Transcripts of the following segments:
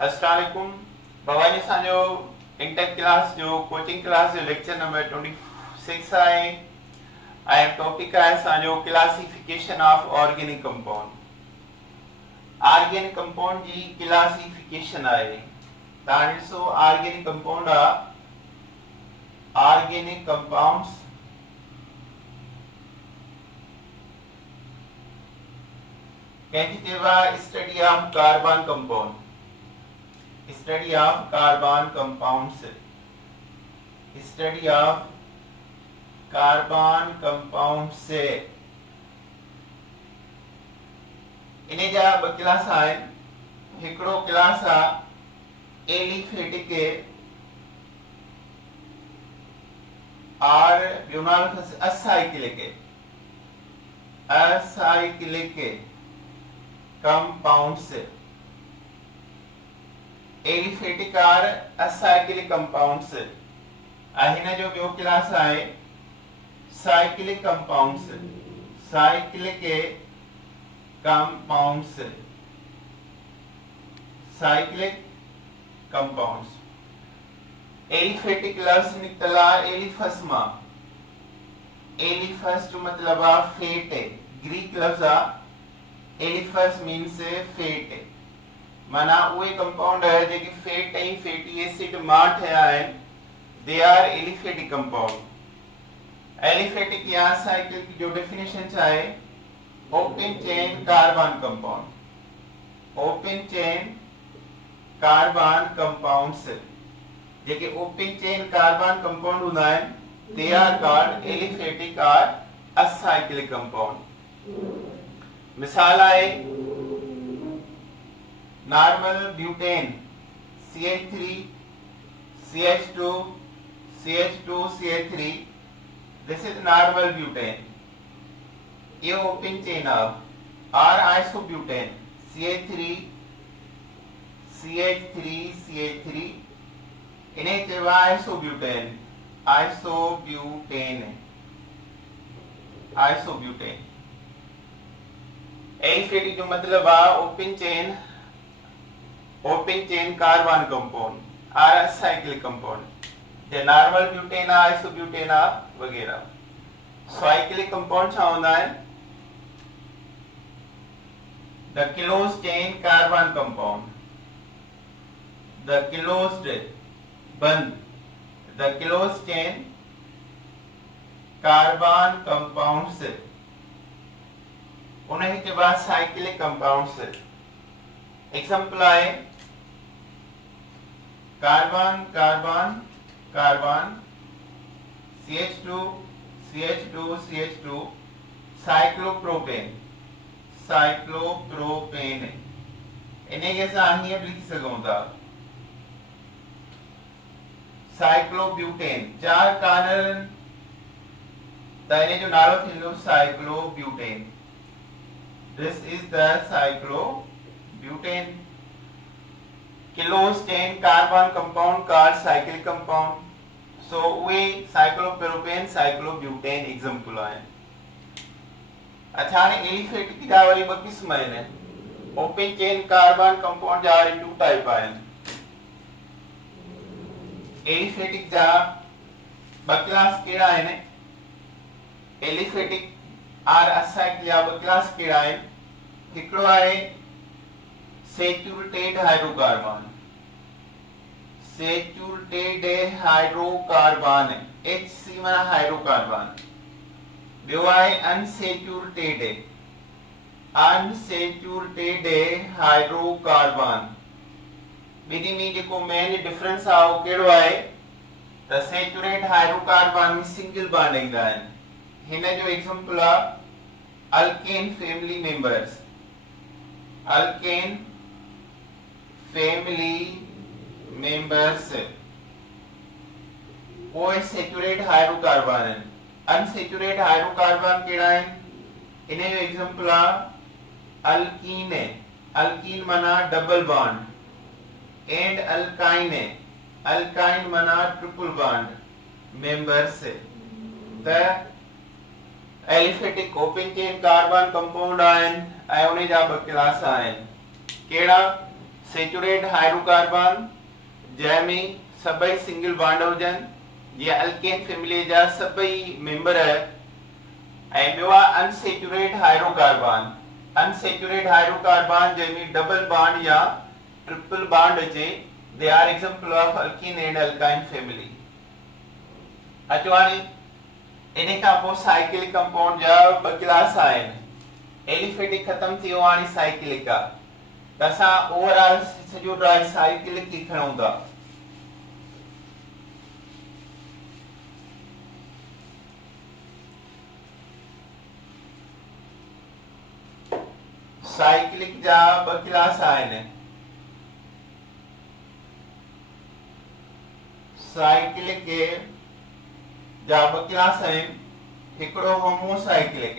अस्सलाम वालेकुम। भवानी असांजो इंटेक क्लास जो कोचिंग क्लास जो लेक्चर नंबर 26 आहे ऐं टॉपिक आहे असांजो classification of organic compound. Organic compound जी क्लासिफिकेशन आहे। तव्हां ॾिसो ऑर्गेनिक कंपाउंड आहे ऑर्गेनिक कंपाउंड्स कंहिंखे चइबो आहे study of carbon compound. Study of carbon compounds. Study of carbon compounds. इन्हें जा ब क्लास आहिनि। हिकिड़ो क्लास आहे एलिफेटिक और ॿियो नालो अथसि असाइक्लिक कंपाउंड्स। एलिफेटिक और असाइक्लिक कंपाउंड्स। हिन जो ॿियो क्लास आहे cyclic compounds. Cyclic compounds. Cyclic compounds. Aliphatic लफ्ज़ निकतल आहे एलिफस मां। एलिफस जो मतलब आहे फेट। ग्रीक लफ्ज़ आहे एलिफस मीन्स फेट। माना उहे कंपाउंड है जेके फैट ऐं फैटी एसिड मां ठहिया आहिनि। They are aliphatic compound. Aliphatic या साइक्लिक जो डेफिनेशन छा आहे? Open chain carbon compound. Open chain carbon compounds जेके ओपन चेन कार्बन कंपाउंड हूंदा आहिनि दे आर कॉल्ड एलिफेटिक और असाइक्लिक कंपाउंड। मिसाल आहे normal butane CH3 CH2 CH2 CH3 this is normal butane। ये ओपन चेन और आइसोब्यूटेन CH3 CH3 CH3 इन्हें चइबो आहे आइसोब्यूटेन। Isobutane isobutane. एलिफेटिक जो मतलब आहे ओपन चेन कार्बन कंपाउंड और असाइक्लिक कंपाउंड। जे नॉर्मल ब्यूटेन आइसोब्यूटेन वगैरह। साइक्लिक कंपाउंड छा हूंदा आहिनि? The close chain carbon compound. The closed बंद the close chain carbon compounds उन्हें के बाद साइक्लिक कंपाउंड्स। एग्जांपल आहे carbon carbon carbon CH2 CH2 CH2 cyclopropane cyclopropane. इन्हें के साथ हीअं लिखी सघूं था साइक्लोब्यूटेन। चार कानल त इन्हें जो नालो थींदो cyclobutane. This is the cyclobutane। Closed chain carbon compound called cyclic compound। So we cyclopropane cyclobutane example आए। अच्छा ने एलिफेटिक जा वरी ब किस्म आहिनि। ओपन चेन कार्बन कंपाउंड जा वरी टू टाइप आहिनि। एलिफेटिक जा ब क्लास कहिड़ा आहिनि? एलिफेटिक और असाइक्लिक जा ब क्लास कहिड़ा आहिनि? हिकिड़ो आहे saturated hydrocarbon. Saturated hydrocarbon HC माना हाइड्रोकार्बन। ॿियो आहे अनसैचुरेटेड हाइड्रोकार्बन। ॿिन्ही में जेको मेन डिफरेंस आहे उहो कहिड़ो आहे त सैचुरेट हाइड्रोकार्बन में सिंगल बॉन्ड ईंदा आहिनि। हिन जो एग्जांपल आहे alkane family members. Alkane family members वो सैचुरेट हाइड्रोकार्बन आहिनि। अनसैचुरेट हाइड्रोकार्बन कहिड़ा आहिनि? इन्हें जो एग्जांपल आहे अल्कीन। अल्कीन माना double bond and alkyne. Alkyne माना ट्रिपल बॉन्ड मेंबर्स। त aliphatic open chain carbon compound आहिनि ऐं उन जा ब क्लास आहिनि। कहिड़ा? सेचुरेट हाइड्रोकार्बन जंहिंमें सभई सिंगल बॉन्ड हुजनि, जीअं अल्केन फैमिली जा सभई मेंबर। ऐं ॿियो आहे अनसेचुरेट हाइड्रोकार्बन। अनसेचुरेट हाइड्रोकार्बन जंहिंमें डबल बॉन्ड या ट्रिपल बॉन्ड अचे, they are example of alkene and alkyne family. अचो हाणे इन खां पोइ साइक्लिक कंपाउंड जा ॿ क्लास आहिनि। एलिफेटिक ख़तम थी वियो, हाणे साइक्लिक आहे। त असां ओवरऑल सॼो साइक्लिक ही खणूं था। साइक्लिक जा ॿ क्लास आहिनि। साइक्लिक जा ॿ क्लास आहिनि, हिकिड़ो होमोसाइक्लिक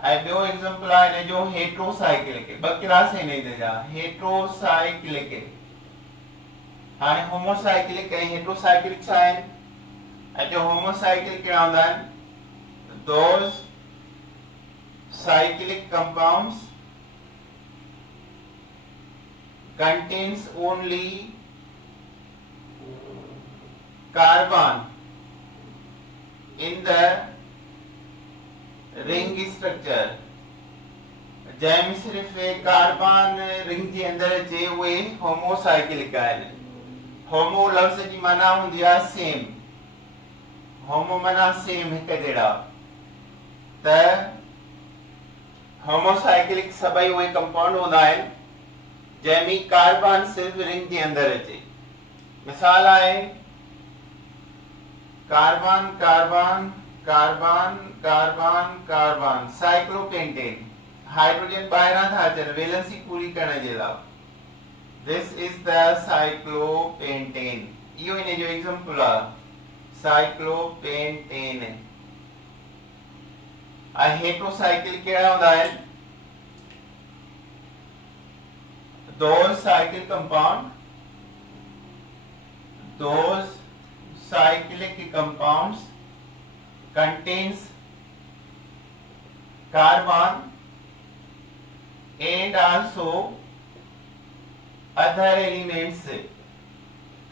ऐं ॿियो एग्जांपल आहे हिन जो हेट्रोसाइक्लिक। ॿ क्लास आहिनि हिन जा, हेट्रोसाइक्लिक। हाणे होमोसाइक्लिक ऐं हेट्रोसाइक्लिक छा आहिनि? ऐं जो होमोसाइक्लिक कहिड़ा हूंदा आहिनि? दोस cyclic compounds contains only carbon in the ring structure। जंहिंमें सिर्फ कार्बन रिंग जे अंदर अचे, उहे होमोसाइक्लिक आहिनि। होमो लफ्ज़ जी माना हूंदी आहे सेम। होमो माना सेम, हिक जहिड़ा। त होमोसाइक्लिक सभई उहे कंपाउंड हूंदा आहिनि जंहिंमें कार्बन सिर्फ रिंग जे अंदर अचे। मिसाल आहे carbon carbon carbon carbon carbon cyclopentane. Hydrogen ॿाहिरां था अचनि वैलेंसी पूरी करण जे लाइ। This is the cyclopentane. इहो इन जो एग्जांपल आहे, साइक्लोपेंटेन। हेट्रोसाइक्लिक कहिड़ा हूंदा आहिनि? those cyclic compounds contains carbon and also other elements।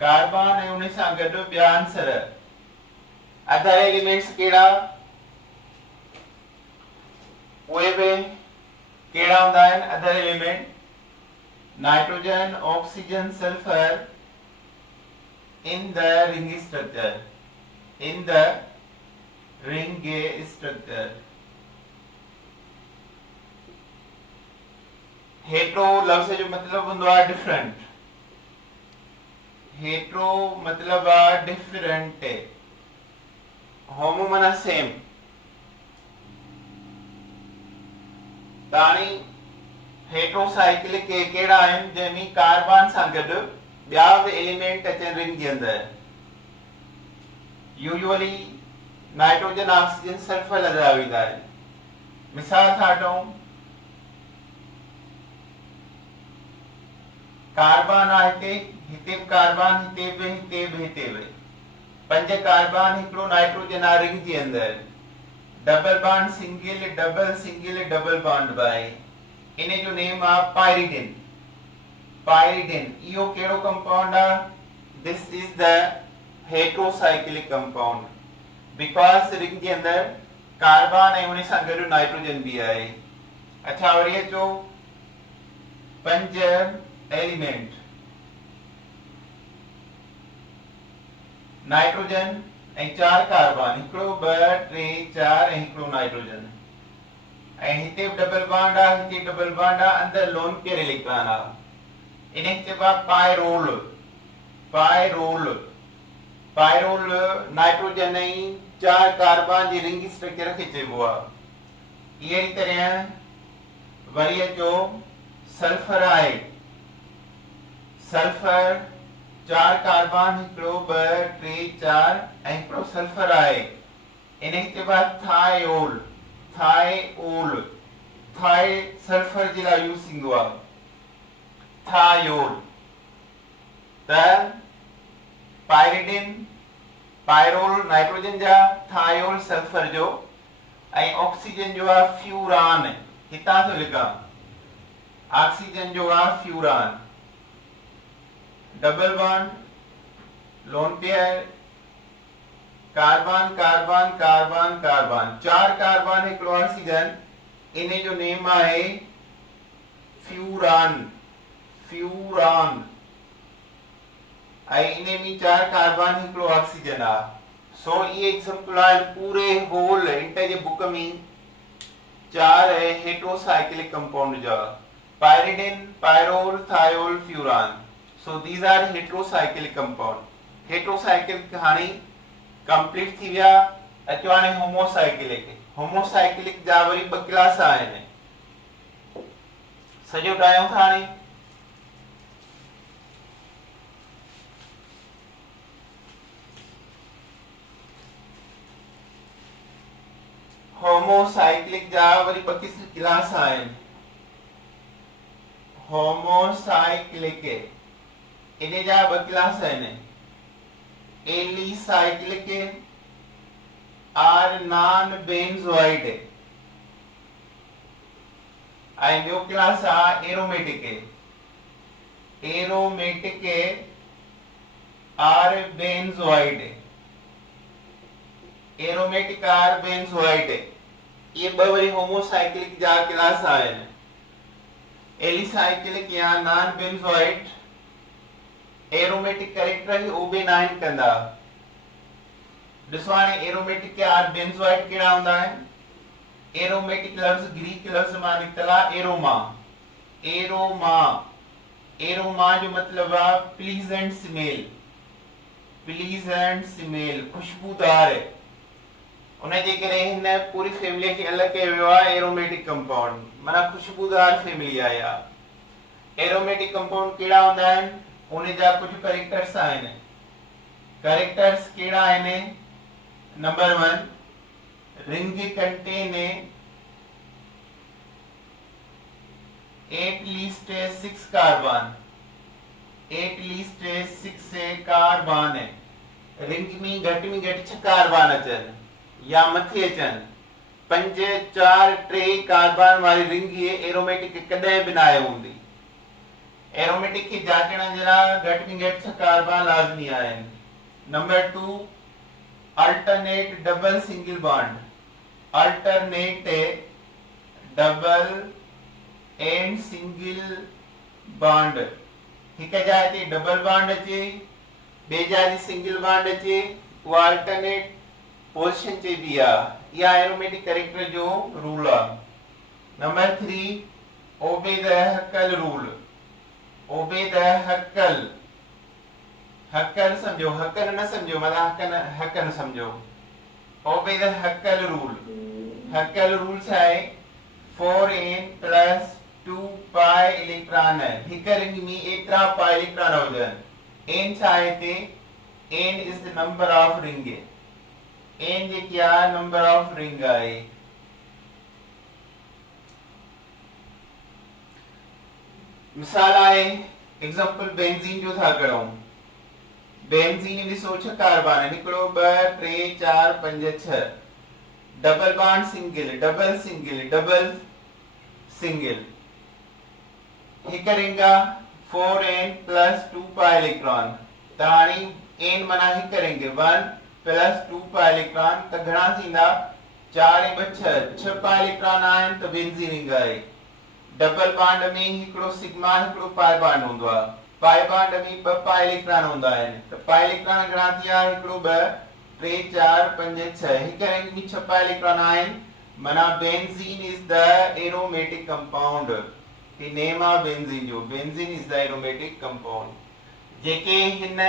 Carbon ऐं उन सां गॾु ॿिया आंसर। अदर एलिमेंट्स कहिड़ा? उहे बि कहिड़ा हूंदा आहिनि? Other element nitrogen, oxygen, sulphur in the ring structure। in the ring structure। Hetero लफ्ज़ जो मतलब हूंदो आहे डिफरेंट। हेट्रो मतलब आहे डिफरेंट। होमो माना सेम। ताणी हेट्रोसाइक्लिक कहिड़ा आहिनि? जंहिंमें कार्बन सां गॾु ॿिया बि एलिमेंट अचनि रिंग जे अंदर। यूजुअली नाइट्रोजन, ऑक्सीजन, सल्फर लॻा वेंदा आहिनि। मिसाल था वठूं, कार्बन आहे हिते, हिते बि कार्बन, हिते बि, हिते बि, हिते बि। 5 कार्बन, हिकिड़ो नाइट्रोजन आहे रिंग जे अंदर। Double bond, single double, single double bond बाय। इन जो नेम आहे पायरिडिन। पायरिडिन इहो कहिड़ो कंपाउंड आहे? This is the heterocyclic compound because ring जे अंदर कार्बन ऐं उन सां गॾु नाइट्रोजन बि आहे। अच्छा, वरी अचो 5 एलिमेंट नाइट्रोजन ऐं 4 कार्बन, हिकिड़ो 2 3 4 ऐं हिकिड़ो नाइट्रोजन। ऐं हिते डबल बॉन्ड आहे, हिते डबल बॉन्ड आहे, अंदर लोन पेयर इलेक्ट्रॉन आहे। इन्हें चइबो आहे पायरोल। पायरोल पायरोल नाइट्रोजन ऐं 4 कार्बन जी रिंग स्ट्रक्चर खे चइबो आहे। इहे तरह वरी अचो सल्फर आहे। सल्फर 4 कार्बन, हिकिड़ो 2 3 4 ऐं हिकिड़ो सल्फर आहे। इन्हें चइबो आहे थायोल। थायोल थाई सल्फर जे लाइ यूज़ थींदो आहे। थायोल। त पायरिडिन, पायरोल नाइट्रोजन जा, थायोल सल्फर जो, ऐं ऑक्सीजन जो आहे फ्यूरान। हितां थो लिखां ऑक्सीजन जो आहे furan, double bond lone pair, carbon carbon carbon carbon, 4 carbon हिकिड़ो ऑक्सीजन, इन जो नेम आहे फ्यूरान, फ्यूरान। इन में 4 कार्बन हिकिड़ो ऑक्सीजन आ। सो ये एग्जांपल आहे पूरे होल इंटर जे बुक में 4 हेटेरोसाइक्लिक कंपाउंड जा, pyridine, pyrrole, thiol, furan. So these are heterocyclic compound. Heterocyclic हाणे कंप्लीट थी विया। अचो हाणे होमोसाइक्लिक। होमोसाइक्लिक जा वरी 2 क्लास आहिनि, सॼो ठाहियूं था हाणे। होमोसाइक्लिक जा वरी 2 क्लास आहिनि। होमोसाइक्लिक इन जा 2 क्लास आहिनि, एलिसाइक्लिक आर नॉन बेंजोइड, ऐं ॿियो क्लास आहे aromatic. Aromatic or benzoid, aromatic or benzoid, ये 2 वरी होमोसाइक्लिक जा क्लास आहिनि। एलिसाइक्लिक या नॉन बेंजोइड एरोमेटिक कैरेक्टर ही ओबे नाइन कंदा। ॾिसो हाणे एरोमेटिक आर बेंजोइड कहिड़ा हूंदा आहिनि। एरोमेटिक लफ्ज़ ग्रीक लफ्ज़ मां निकतल आहे एरोमा। एरोमा, एरोमा जो मतलब आहे प्लीजेंट स्मेल, प्लीजेंट स्मेल, खुशबूदार। उन जे करे हिन पूरी फैमिली खे अलॻि कयो वियो आहे एरोमेटिक कंपाउंड, माना खुशबूदार फैमिली आहे। एरोमेटिक कंपाउंड कहिड़ा हूंदा आहिनि, उन जा कुछ कैरेक्टर्स आहिनि। कैरेक्टर्स कहिड़ा आहिनि? Number 1, ring contain at least 6 carbon, at least 6 carbon. Ring में घटि 6 कार्बन अचनि या मथे अचनि। 5 4 3 कार्बन वारी रिंग ये एरोमेटिक कॾहिं बि न आहे हूंदी। एरोमेटिक की जांचण जे लाइ घटि में घटि 6 कार्बन लाज़मी आहिनि। Number 2, alternate double single bond, alternate double and single bond. हिक जाइ ते डबल बॉन्ड अचे, ॿिए जाइ ते सिंगल बॉन्ड अचे, उहा अल्टरनेट पोजीशन चइबी आहे। इहा एरोमेटिक कैरेक्टर जो रूल आहे। Number 3, obey the Huckel rule, obey the Huckel. Huckel समझो, हक्कन न समझो, मतलब हक्कन समझो। Obey the Huckel rule. Huckel rule छा आहे? 4n + 2 pi electron. हिक रिंग में एतिरा पाई इलेक्ट्रॉन हुजनि। n छा आहे हिते? n is the number of ring. n जेकी आहे नंबर ऑफ रिंग आहे। मिसाल आहे, एग्जांपल बेंजीन जो था करूं। बेंजीन में 6 कार्बन निकलो, 2 3 4 5 6। Double bond single, double single, double single. हिक रिंग 4n + 2 पाई इलेक्ट्रॉन। त हाणे n माना हिक रिंग 1 + 2 पाई इलेक्ट्रॉन, त घणा थींदा? 4 ऐं 2 6 पाई इलेक्ट्रॉन आहिनि त बेंजीन रिंग आहे। डबल बॉन्ड में हिकिड़ो सिग्मा हिकिड़ो पाई बॉन्ड हूंदो आहे। पाई बॉन्ड में 2 पाई इलेक्ट्रॉन हूंदा आहिनि। त पाई इलेक्ट्रॉन घणा थिया? हिकिड़ो 2 3 4 5 6। हिक रिंग में 6 पाई इलेक्ट्रॉन आहिनि, माना benzene is the aromatic compound. The name of benzene जो benzene is the aromatic compound. जेके हिन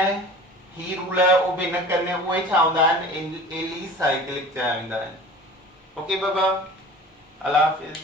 ही रूल ओबे न करने उहे छा हूंदा आहिनि? एलिसाइक्लिक चया वेंदा आहिनि। ओके बाबा, अल्लाह हाफिज़।